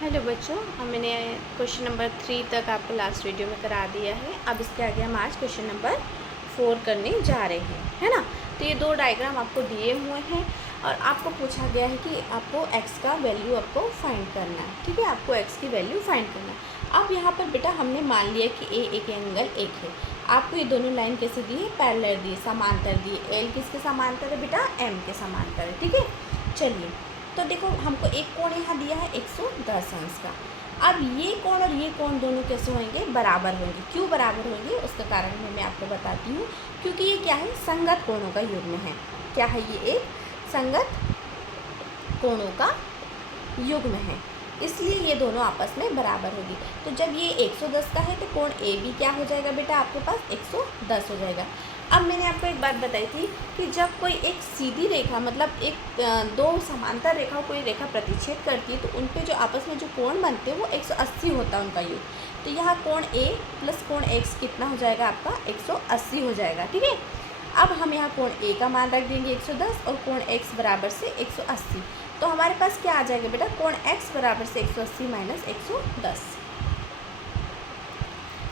Hello बच्चों, मैंने question number 3 तक आपको लास्ट वीडियो में करा दिया है। अब इसके आगे हम आज क्वेश्चन नंबर 4 करने जा रहे हैं, है ना। तो ये दो डायग्राम आपको दिए हुए हैं और आपको पूछा गया है कि आपको x का वैल्यू आपको फाइंड करना है। ठीक है, आपको x की वैल्यू फाइंड करना है। अब यहाँ पर बेटा हमने मान लिया कि a एक एंगल एक है। आपको ये दोनों लाइन कैसे दी है? पैरेलल दी है, समांतर दी है। l किसके समांतर है बेटा? m के समांतर है। ठीक है, चलिए तो देखो हमको एक कोण यहाँ दिया है 110 अंश का। अब ये कोण और ये कोण दोनों कैसे होंगे? बराबर होंगे। क्यों बराबर होंगे? उसका कारण मैं आपको बताती हूँ। क्योंकि ये क्या है? संगत कोणों का युग्म है। क्या है? ये एक संगत कोणों का युग्म है, इसलिए ये दोनों आपस में बराबर होगी। तो जब ये 110 का है तो कोण ए भी क्या हो जाएगा बेटा? आपके पास 110 हो जाएगा। अब मैंने आपको एक बात बताई थी कि जब कोई एक सीधी रेखा मतलब एक दो समांतर रेखा कोई रेखा प्रतिच्छेद करती है तो उन पे जो आपस में जो कोण बनते हैं वो 180 होता है उनका योग। तो यहाँ कोण ए प्लस कोण एक्स कितना हो जाएगा? आपका 180 हो जाएगा। ठीक है, अब हम यहाँ कोण ए का मान रख देंगे 110 और कोण एक्स बराबर से 180। तो हमारे पास क्या आ जाएगा बेटा? कोण एक्स बराबर से 180 माइनस 110।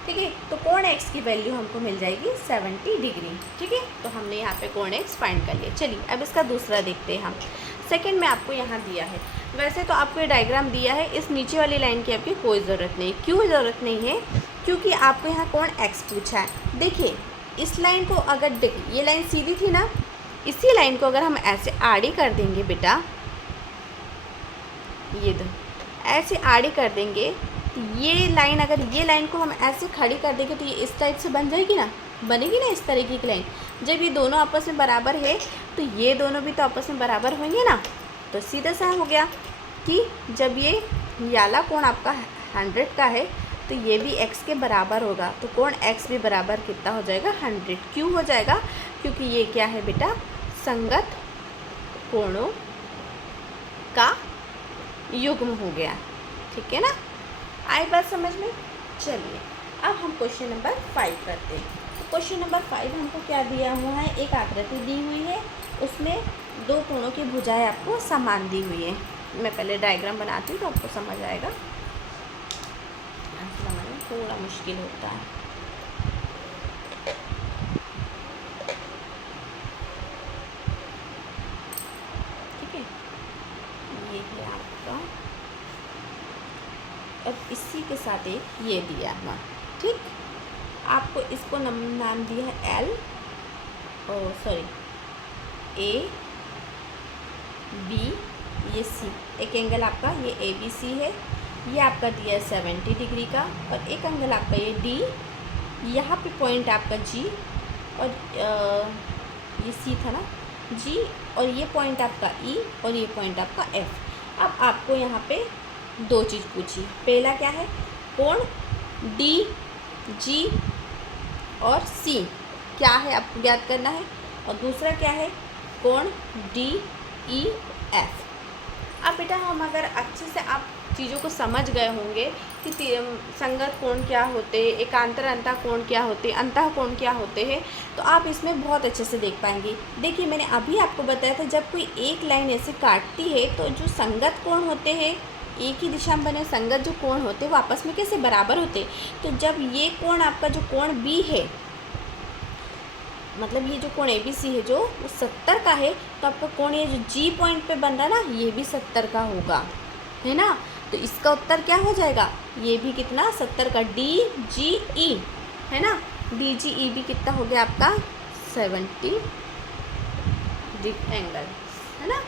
ठीक है, तो कोण x की वैल्यू हमको मिल जाएगी 70 डिग्री। ठीक है, तो हमने यहाँ पे कोण x फाइंड कर लिया। चलिए अब इसका दूसरा देखते हैं हम। सेकंड में आपको यहाँ दिया है, वैसे तो आपको ये डायग्राम दिया है, इस नीचे वाली लाइन की आपकी कोई ज़रूरत नहीं। क्यों ज़रूरत नहीं है? क्योंकि आपको यहाँ कोण x पूछा है। देखिए इस लाइन को अगर देखिए ये लाइन सीधी थी ना, इसी लाइन को अगर हम ऐसे आड़ी कर देंगे बेटा, ये दो ऐसे आड़ी कर देंगे, ये लाइन अगर ये लाइन को हम ऐसे खड़ी कर देंगे तो ये इस टाइप से बन जाएगी ना, बनेगी ना इस तरीके की लाइन। जब ये दोनों आपस में बराबर है तो ये दोनों भी तो आपस में बराबर होंगे ना। तो सीधा सा हो गया कि जब ये याला कोण आपका 100 का है तो ये भी x के बराबर होगा। तो कोण x भी बराबर कितना हो जाएगा? 100। क्यों हो जाएगा? क्योंकि ये क्या है बेटा? संगत कोणों का युग्म हो गया। ठीक है ना, आई बात समझ में? चलिए अब हम क्वेश्चन नंबर 5 करते हैं। क्वेश्चन नंबर 5 हमको क्या दिया हुआ है? एक आकृति दी हुई है, उसमें दो कोणों की भुजाएं आपको समान दी हुई है। मैं पहले डायग्राम बनाती हूँ तो आपको समझ आएगा। समझना थोड़ा मुश्किल होता है। ठीक है, ये है आपका, और इसी के साथ एक ये दिया हुआ। ठीक, आपको इसको नाम दिया है L और सॉरी A B, ये C। एक एंगल आपका ये ABC है, ये आपका दिया है 70 डिग्री का, और एक एंगल आपका ये D, यहाँ पे पॉइंट आपका G और ये C था ना, G, और ये पॉइंट आपका E और ये पॉइंट आपका F। अब आपको यहाँ पे दो चीज़ पूछी। पहला क्या है? कोण D G और C क्या है आपको ज्ञात करना है, और दूसरा क्या है? कोण D E F। अब बेटा हम अगर अच्छे से आप चीज़ों को समझ गए होंगे कि संगत कोण क्या होते, एकांतर अंतः कोण क्या होते, अंतः कोण क्या होते हैं, तो आप इसमें बहुत अच्छे से देख पाएंगे। देखिए मैंने अभी आपको बताया था जब कोई एक लाइन ऐसे काटती है तो जो संगत कोण होते हैं, एक ही दिशा में बने संगत जो कोण होते हैं वो आपस में कैसे बराबर होते। तो जब ये कोण आपका जो कोण B है, मतलब ये जो कोण ABC है जो वो 70 का है, तो आपका कोण ये जो G पॉइंट पे बन रहा है ना, ये भी 70 का होगा, है ना। तो इसका उत्तर क्या हो जाएगा? ये भी कितना? 70 का। DGE है ना, DGE भी कितना हो गया आपका? 70 एंगल, है ना,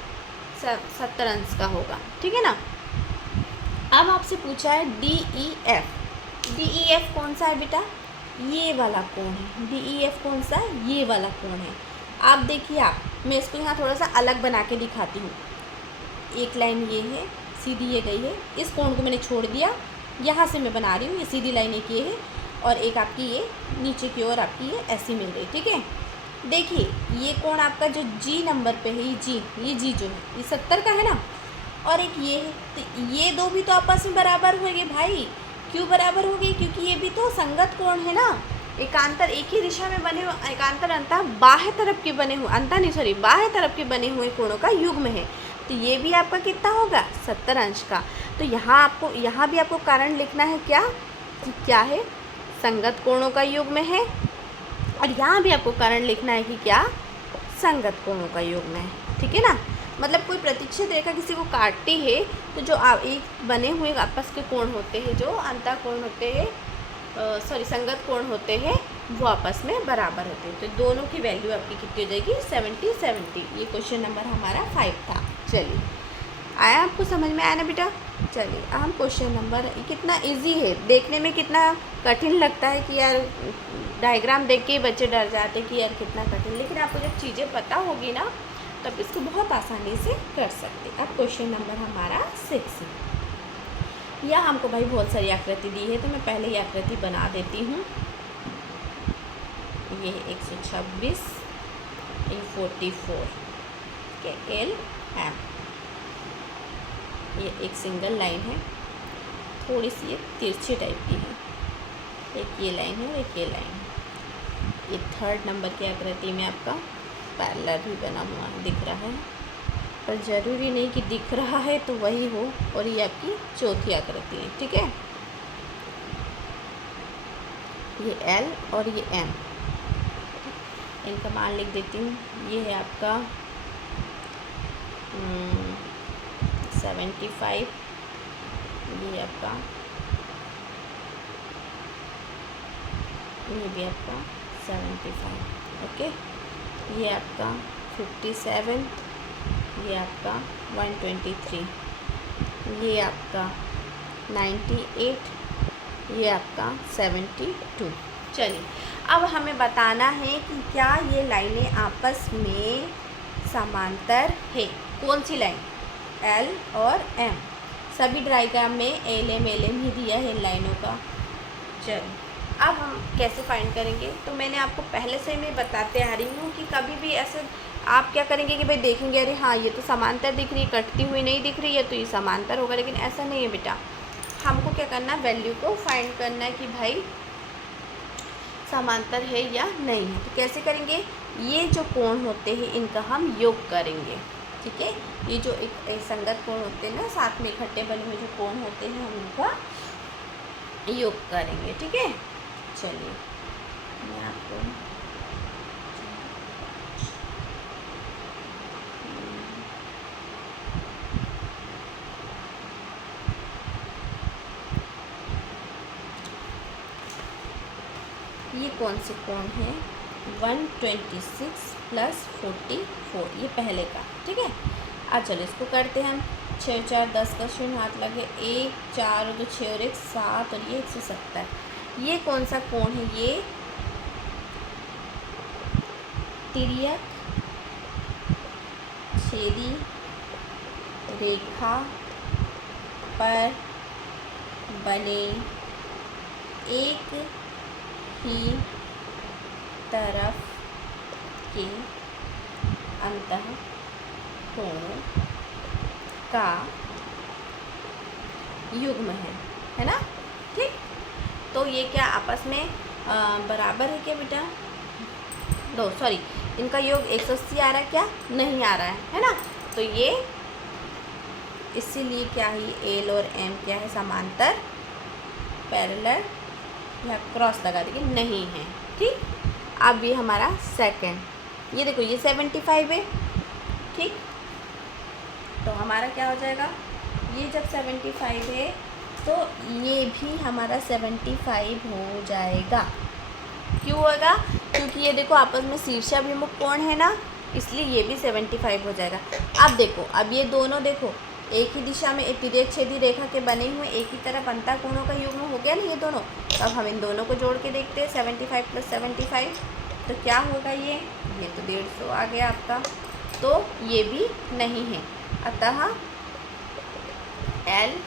70 अंश का होगा। ठीक है ना। अब आपसे पूछा है DEF। DEF कौन सा है बेटा? ये वाला कोण है। DEF कौन सा है? ये वाला कोण है। आप देखिए, मैं इसको यहाँ थोड़ा सा अलग बना के दिखाती हूँ। एक लाइन ये है, सीधी ये गई है, इस कोण को मैंने छोड़ दिया, यहाँ से मैं बना रही हूँ। ये सीधी लाइन एक ये है और एक आपकी ये नीचे की ओर आपकी ये ऐसी मिल रही। ठीक है, देखिए ये कोण आपका जो G नंबर पे है, ये G जो है ये 70 का है ना, और एक ये है, तो ये दो भी तो आपस में बराबर होंगे भाई। क्यों बराबर होंगे? क्योंकि ये भी तो संगत कोण है ना। एकांतर एक ही दिशा में बने हुए, एकांतर अंतः बाह्य तरफ के बने हुए, अंतः नहीं सॉरी बाह्य तरफ के बने हुए कोणों का युग्म है। तो ये भी आपका कितना होगा 70 अंश का। तो यहाँ भी आपको कारण लिखना है क्या, कि क्या है, संगत कोणों का युग्म है, और यहाँ भी आपको कारण लिखना है कि क्या, संगत कोणों का युग्म है। ठीक है ना। मतलब कोई प्रतिच्छेद रेखा किसी को काटती है तो जो एक बने हुए आपस के कोण होते हैं, जो अंतः कोण होते हैं, संगत कोण होते हैं, वो आपस में बराबर होते हैं। तो दोनों की वैल्यू आपकी कितनी हो जाएगी 70-70। ये क्वेश्चन नंबर हमारा 5 था। चलिए, आया आपको समझ में, आया ना बेटा। चलिए अब हम क्वेश्चन नंबर, कितना इजी है, देखने में कितना कठिन लगता है कि यार डायग्राम देख के बच्चे डर जाते कि यार कितना कठिन, लेकिन आपको जब चीज़ें पता होगी ना तब इसको बहुत आसानी से कर सकते। अब क्वेश्चन नंबर हमारा 6 है। यह हमको भाई बहुत सारी आकृति दी है, तो मैं पहले ही आकृति बना देती हूँ। ये 126, ये 44 के एल एम। ये एक सिंगल लाइन है, थोड़ी सी ये तिरछी टाइप की है, एक ये लाइन है और एक ये लाइन है। ये 3rd नंबर की आकृति में आपका पैरेलल भी बना हुआ दिख रहा है, पर ज़रूरी नहीं कि दिख रहा है तो वही हो। और ये आपकी 4थी आकृति है। ठीक है, ये L और ये M, इनका मान लिख देती हूँ। ये है आपका 75, ये आपका, ये भी आपका 75, ओके। ये आपका 57, ये आपका 123, ये आपका 98, ये आपका 72। चलिए अब हमें बताना है कि क्या ये लाइनें आपस में समांतर है। कौन सी लाइन, L और M। सभी डायग्राम में LM ही दिया है इन लाइनों का। चलिए अब हम कैसे फाइंड करेंगे, तो मैंने आपको पहले से मैं बताते आ रही हूँ कि कभी भी ऐसे आप क्या करेंगे कि भाई देखेंगे अरे हाँ ये तो समांतर दिख रही है, कटती हुई नहीं दिख रही है, तो ये समांतर होगा, लेकिन ऐसा नहीं है बेटा। हमको क्या करना है, वैल्यू को फाइंड करना है कि भाई समांतर है या नहीं है। तो कैसे करेंगे, ये जो कोण होते हैं इनका हम योग करेंगे। ठीक है, ये जो एक संगत कोण होते हैं ना, साथ में इकट्ठे बने हुए जो कोण होते हैं, हम इनका योग करेंगे। ठीक है, चलिए मैं आपको ये कौन से कोण है, 126 + 44, ये पहले का। ठीक है, अब चलो इसको करते हैं हम। 6 4 10 का शून्य हाथ लगे, 1 4 और 2 6 और 1 7 और ये 170। ये कौन सा कोण है, ये तिर्यक छेदी रेखा पर बने एक ही तरफ के अंतः कोणों का युग्म है ना। ठीक, तो ये क्या आपस में बराबर है क्या बेटा, इनका योग 180 आ रहा है क्या, नहीं आ रहा है ना। तो ये इसीलिए क्या है, L और M क्या है, समांतर, पैरेलल या क्रॉस लगा देंगे, नहीं है। ठीक, अब ये हमारा सेकंड, ये देखो ये 75 है। ठीक, तो हमारा क्या हो जाएगा, ये जब 75 है तो ये भी हमारा 75 हो जाएगा। क्यों होगा, क्योंकि ये देखो आपस में शीर्षाभिमुख कोण है ना, इसलिए ये भी 75 हो जाएगा। अब देखो, अब ये दोनों देखो एक ही दिशा में तिर्यक छेदी रेखा के बने हुए एक ही तरफ अंतः कोणों का युग्म हो गया ना ये दोनों। तो अब हम इन दोनों को जोड़ के देखते हैं, 75 + 75, तो क्या होगा, ये तो 150 आ गया आपका। तो ये भी नहीं है, अतः L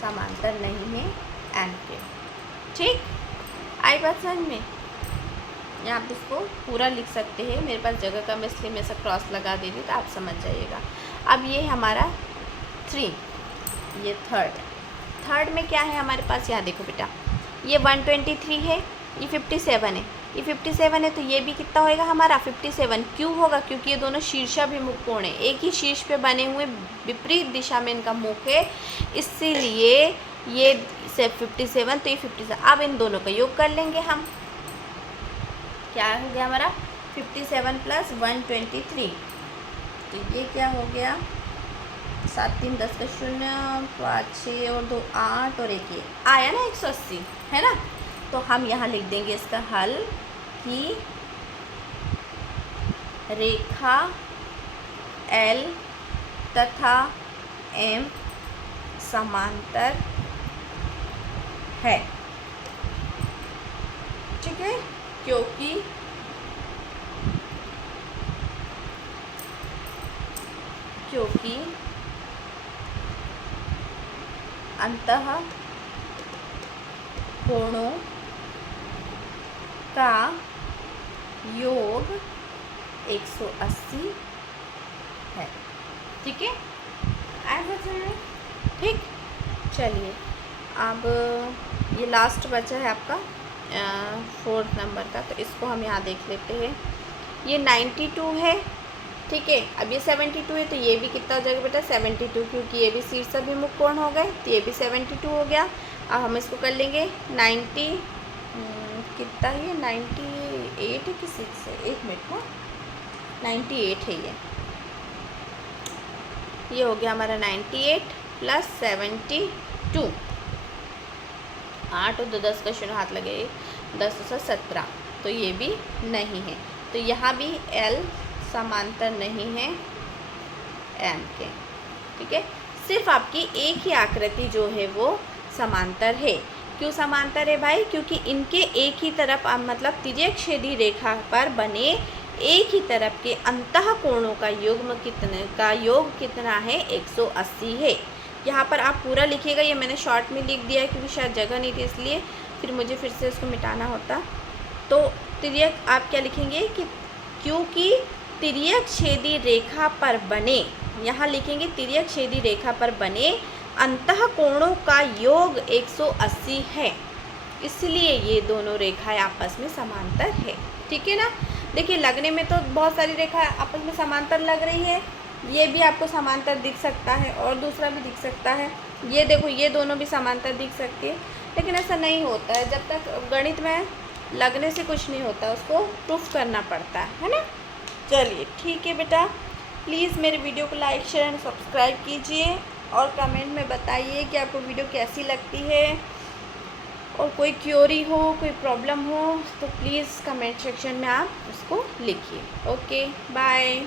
समांतर नहीं है M के। ठीक, आई बात समझ में। यहाँ आप इसको पूरा लिख सकते हैं, मेरे पास जगह कम है इसलिए मैं ऐसा क्रॉस लगा दे रही हूँ, तो आप समझ जाइएगा। अब ये हमारा 3, ये थर्ड में क्या है हमारे पास, यहाँ देखो बेटा, ये 123 है, ये 57 है, ये 57 है तो ये भी कितना होएगा हमारा 57। क्यों होगा? क्योंकि ये दोनों शीर्षाभिमुख कोण है, एक ही शीर्ष पे बने हुए, विपरीत दिशा में इनका मुख है, इसीलिए ये 57 तो ये 57। अब इन दोनों का योग कर लेंगे हम। क्या हो गया हमारा 57 + 123, तो ये क्या हो गया 7 3 10 का 0, 5 6 और 2 8 और 1 ये आया ना 180, है ना। तो हम यहाँ लिख देंगे इसका हल कि रेखा L तथा M समांतर है, ठीक है, क्योंकि अंतः कोणों का योग 180 है, ठीक है। ठीक, चलिए अब ये लास्ट बचा है आपका 4th नंबर का, तो इसको हम यहाँ देख लेते हैं। ये 92 है, ठीक है। अब ये 72 है तो ये भी कितना हो जाएगा बेटा 72, क्योंकि ये भी शीर्षाभिमुख कोण हो गए, तो ये भी 72 हो गया। अब हम इसको कर लेंगे 90 कितना ये 98 है किसी से, 1 मिनट में 98 है ये हो गया हमारा 98 + 72, 8 और 2 10 का 0 हाथ लगे 10 और 17, तो ये भी नहीं है। तो यहाँ भी L समांतर नहीं है M के, ठीक है। सिर्फ आपकी एक ही आकृति जो है वो समांतर है। क्यों समांतर है भाई? क्योंकि इनके एक ही तरफ मतलब तिर्यकछेदी रेखा पर बने एक ही तरफ के अंतः कोणों का योग कितना है 180 है। यहाँ पर आप पूरा लिखिएगा, ये मैंने शॉर्ट में लिख दिया है क्योंकि शायद जगह नहीं थी, इसलिए फिर मुझे फिर से उसको मिटाना होता। तो तिर्यक आप क्या लिखेंगे कि क्योंकि तिर्यकछेदी रेखा पर बने, यहाँ लिखेंगे तिर्यकछेदी रेखा पर बने अंतः कोणों का योग 180 है, इसलिए ये दोनों रेखाएं आपस में समांतर है, ठीक है ना। देखिए लगने में तो बहुत सारी रेखा आपस में समांतर लग रही है, ये भी आपको समांतर दिख सकता है और दूसरा भी दिख सकता है, ये देखो ये दोनों भी समांतर दिख सकती है, लेकिन ऐसा नहीं होता है। जब तक गणित में लगने से कुछ नहीं होता, उसको प्रूफ करना पड़ता है ना। चलिए ठीक है बेटा, प्लीज़ मेरे वीडियो को लाइक शेयर एंड सब्सक्राइब कीजिए और कमेंट में बताइए कि आपको वीडियो कैसी लगती है, और कोई क्वेरी हो, कोई प्रॉब्लम हो तो प्लीज़ कमेंट सेक्शन में आप उसको लिखिए। Okay bye.